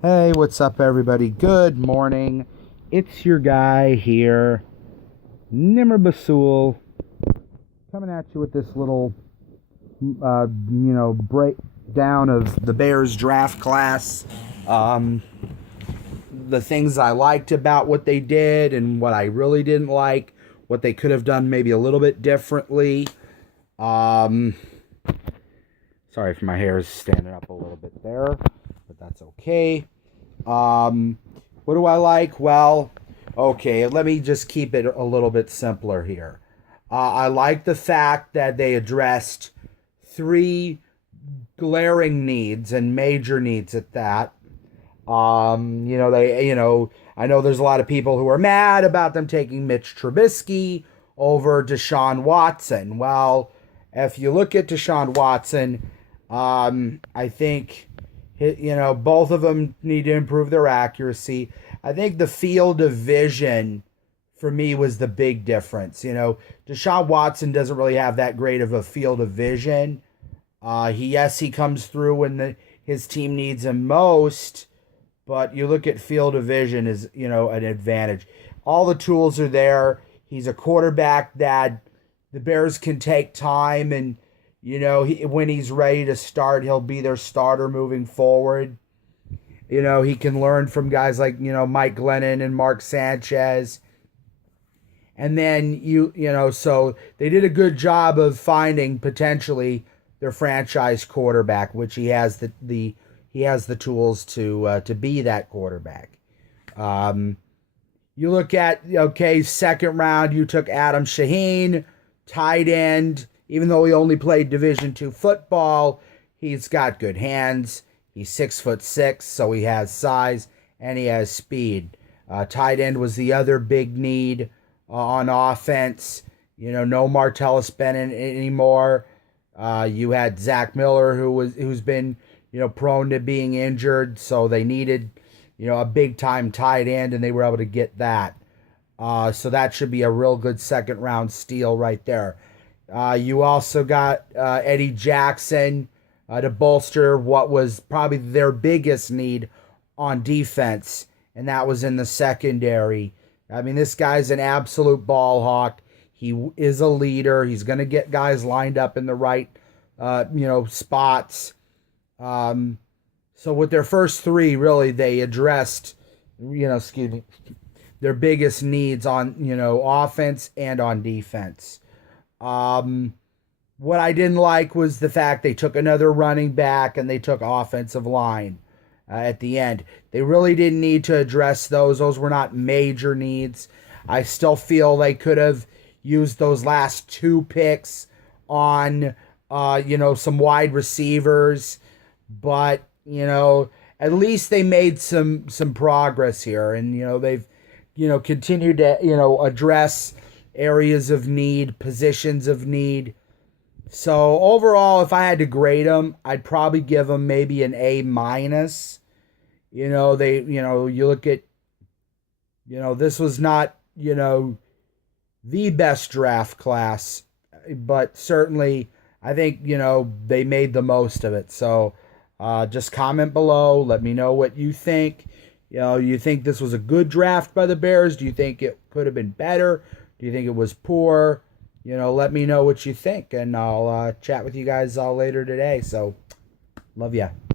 Hey, what's up, everybody? Good morning. It's your guy here, Nimmer Basul, coming at you with this little, breakdown of the Bears draft class. Um, the things I liked about what they did and what I really didn't like, what they could have done maybe a little bit differently. Um, Sorry if my hair is standing up a little bit there, but that's okay. Um, what do I like? Well, okay, let me just keep it a little bit simpler here. I like the fact that they addressed three glaring needs and major needs at that. I know there's a lot of people who are mad about them taking Mitch Trubisky over Deshaun Watson. Well, if you look at Deshaun Watson, I think both of them need to improve their accuracy. I think the field of vision for me was the big difference. Deshaun Watson doesn't really have that great of a field of vision. He comes through when his team needs him most, but you look at field of vision as an advantage. All the tools are there. He's a quarterback that the Bears can take time and when he's ready to start, he'll be their starter moving forward. He can learn from guys like, Mike Glennon and Mark Sanchez. And then so they did a good job of finding potentially their franchise quarterback, which he has the tools to be that quarterback. You look at second round, you took Adam Shaheen, tight end. Even though he only played Division II football, he's got good hands. He's 6'6", so he has size and he has speed. Tight end was the other big need on offense. No Martellus Bennett anymore. You had Zach Miller, who's been prone to being injured, so they needed a big time tight end, and they were able to get that. So that should be a real good second round steal right there. You also got Eddie Jackson to bolster what was probably their biggest need on defense, and that was in the secondary. I mean, this guy's an absolute ball hawk. He is a leader. He's going to get guys lined up in the right, spots. So with their first three, really, they addressed, their biggest needs on, offense and on defense. What I didn't like was the fact they took another running back and they took offensive line at the end. They really didn't need to address those. Those were not major needs. I still feel they could have used those last two picks on, some wide receivers, but at least they made some progress here, and they've continued to address areas of need, positions of need. So overall, if I had to grade them, I'd probably give them maybe an A minus. You look at, this was not, the best draft class, but certainly I think, they made the most of it. So just comment below. Let me know what you think. You think this was a good draft by the Bears? Do you think it could have been better? Do you think it was poor? Let me know what you think, and I'll chat with you guys all later today. So, love ya.